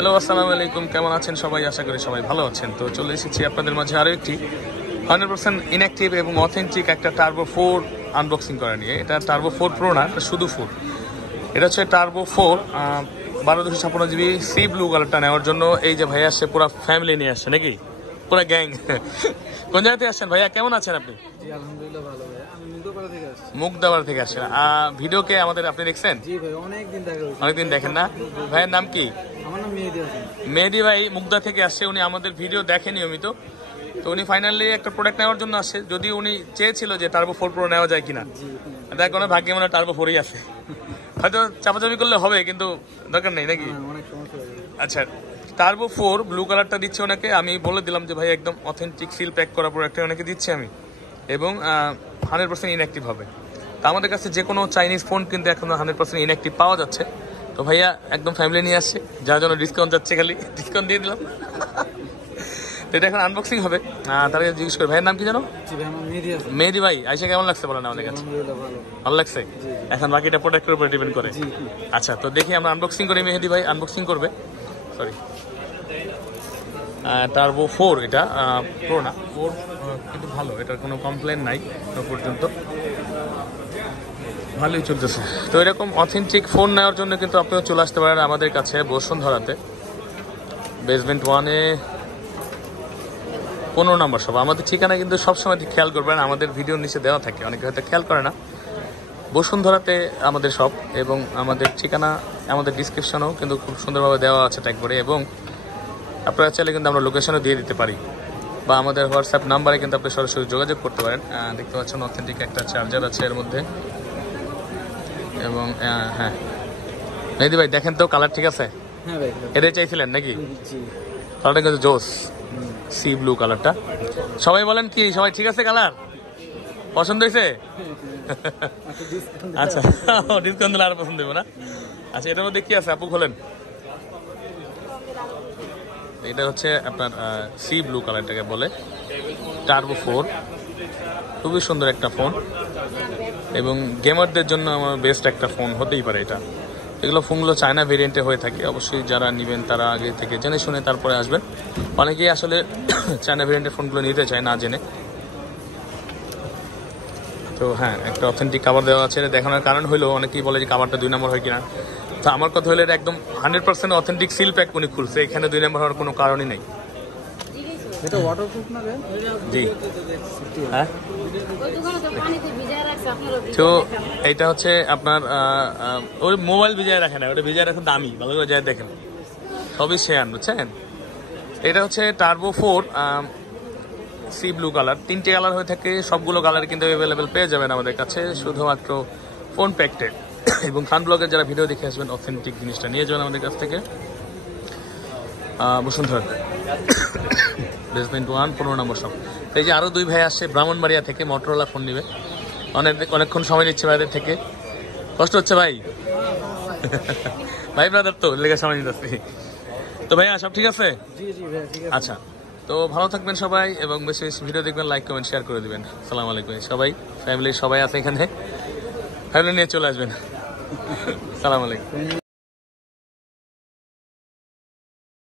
Hello, আসসালামু আলাইকুম। কেমন আছেন সবাই? আশা করি সবাই ভালো আছেন। তো চলে এসেছি আপনাদের মাঝে আরও একটি 100% ইনঅ্যাক্টিভ এবং অথেন্টিক একটা টার্বো 4 আনবক্সিং করা নিয়ে। এটা টার্বো 4 প্রো না, এটা শুধু 4। এটা হচ্ছে টার্বো 4 1256 GB সি ব্লু কালারটা নেওয়ার জন্য এই যে ভাইয়া আসছে, পুরো ফ্যামিলি নিয়ে আসছে নাকি, পুরো গ্যাং। কোন জায়গা থেকে আসছেন ভাইয়া? কেমন আছেন আপনি? জি আলহামদুলিল্লাহ ভালো ভাই। আমি মুগদাপাড়া থেকে আসছি। মুগদাপাড়া থেকে আসছেন। ভিডিওকে আমাদের আপনি দেখছেন? জি ভাই, অনেকদিন দেখা হয়েছে। অনেকদিন দেখেন না? ভাইয়ের নাম কি? আমার নাম মেহেদী হাসান। মেহেদী ভাই মুগদা থেকে আসছে। উনি আমাদের ভিডিও দেখে নিয়মিত। তো উনি ফাইনালি একটা প্রোডাক্ট নেওয়ার জন্য আসছে। যদি উনি চেয়েছিল যে টার্বো 4 প্রো নেওয়া যায় কিনা, দেখ কোনো ভাগ্যে মনে টার্বো 4ই আছে। হয়তো চাপাচাপি করলে হবে, কিন্তু দরকার নেই নাকি? অনেক সমস্যা হয়ে গেছে। আচ্ছা, টার্বো 4 ব্লু কালারটা দিচ্ছে ওনাকে। আমি বলে দিলাম যে ভাই একদম অথেন্টিক সিল প্যাক করা প্রোডাক্টটা ওনাকে দিচ্ছি আমি, এবং 100% ইনঅ্যাক্টিভ হবে। তো আমাদের কাছে যে কোনো চাইনিজ ফোন কিন্তু এখন 100% ইনঅ্যাক্টিভ পাওয়া যাচ্ছে। তো ভাইয়া একদম ফ্যামিলি নিয়ে আসছে, যার জন্য ডিসকাউন্ট যাচ্ছে, খালি ডিসকাউন্ট দিয়ে দিলাম। তো এটা এখন আনবক্সিং হবে। তার কাছে জিজ্ঞেস করে, ভাইয়ের নাম কি জানো? জি ভাই, আমার মেহেদী হাসান। মেহেদী ভাই আইসা কেমন লাগছে বলেন আমাদের কাছে? আলহামদুলিল্লাহ ভালো। ভালো লাগছে? এখন বাকিটা প্রোডাক্টের উপরে ডিপেন্ড করে। জি। আচ্ছা, তো দেখি আমরা আনবক্সিং করি। মেহেদী ভাই আনবক্সিং করবে। সরি, টার্বো 4, এটা প্রো না, 4 কিন্তু ভালো, এটার কোনো কমপ্লেন নাই এখন পর্যন্ত, ভালোই চলতেছে। তো এরকম অথেন্টিক ফোন নেওয়ার জন্য কিন্তু আপনিও চলে আসতে পারেন আমাদের কাছে বসুন্ধরাতে, বেসমেন্ট 1-এ 15 নম্বর শপ। আমাদের ঠিকানা কিন্তু সবসময় খেয়াল করবেন, আমাদের ভিডিওর নিচে দেওয়া থাকে, অনেকে হয়তো খেয়াল করে না। বসুন্ধরাতে আমাদের শপ, এবং আমাদের ঠিকানা আমাদের ডিসক্রিপশনেও কিন্তু খুব সুন্দরভাবে দেওয়া আছে ট্যাগ করে, এবং আপনারা চাইলে কিন্তু আমরা লোকেশনও দিয়ে দিতে পারি, বা আমাদের হোয়াটসঅ্যাপ নাম্বারে কিন্তু আপনি সরাসরি যোগাযোগ করতে পারেন। দেখতে পাচ্ছেন অথেন্টিক একটা চার্জার আছে এর মধ্যে, এবং হ্যাঁ মেহেদী ভাই দেখেন তো কালার ঠিক আছে? হ্যাঁ ভাই। এটাই চাইছিলেন নাকি? জি। কালারটা কিন্তু জোস, সি ব্লু কালারটা। সবাই বলেন কি, সবাই ঠিক আছে? কালার পছন্দ হয়েছে? আচ্ছা, ডিসকাউন্ট দিলে আরো পছন্দ হবে না? আচ্ছা, এটার মধ্যে কি আছে আপু, খোলেন। এটা হচ্ছে আপনার সি ব্লু কালারটাকে বলে টার্বো 4। খুবই সুন্দর একটা ফোন, এবং গেমারদের জন্য আমার বেস্ট একটা ফোন হতেই পারে এটা। এগুলো ফোনগুলো চায়না ভেরিয়েন্টে হয়ে থাকে, অবশ্যই যারা নেবেন তারা আগে থেকে জেনে শুনে তারপরে আসবেন। অনেকেই আসলে চায়না ভেরিয়েন্টের ফোনগুলো নিতে চায় না জেনে। তো হ্যাঁ, একটা অথেন্টিক কাভার দেওয়া আছে। এটা দেখানোর কারণ হলো, অনেকেই বলে যে কাভারটা 2 নম্বর হয় কিনা। তো আমার কথা হলো, এটা একদম 100% অথেন্টিক সিল প্যাক উনি খুলছে, এখানে 2 নম্বর হওয়ার কোনো কারণই নেই। এটা ওয়াটারপ্রুফ না ভাই? জি হ্যাঁ। তো এটা হচ্ছে আপনার ওই মোবাইল ভিজায় রাখে না, ওটা ভিজায় রাখেন দামি, ভালো করে যায় দেখেন, সবই শেয়ার, বুঝছেন? এটা হচ্ছে টার্বো 4 সি ব্লু কালার। 3টে কালার হয়ে থাকে, সবগুলো কালার কিন্তু অ্যাভেলেবেল পেয়ে যাবেন আমাদের কাছে, শুধুমাত্র ফোন প্যাকটেড। এবং খান ব্লগের যারা ভিডিও দেখে আসবেন, অথেন্টিক জিনিসটা নিয়ে যাবেন আমাদের কাছ থেকে। বসুন্ধরা বেসমেন্ট 1 15 নম্বর শপ। এই যে আরো 2 ভাই আসছে ব্রাহ্মণবাড়িয়া থেকে, মোটরোলা ফোন নিবে। অনেকক্ষণ সময় নিচ্ছে ভাইদের থেকে, কষ্ট হচ্ছে ভাই। ভাই ব্রাদার তো লেগে সময় নিতেছি। তো ভাইয়া সব ঠিক আছে? জি জি ভাই, ঠিক আছে। আচ্ছা, তো ভালো থাকবেন সবাই, এবং বেশি বেশি ভিডিও দেখবেন, লাইক কমেন্ট শেয়ার করে দিবেন। আসসালামু আলাইকুম। সবাই ফ্যামিলির সবাই আছে এখানে, ফ্যামিলি নিয়ে চলে আসবেন। আসসালামু আলাইকুম।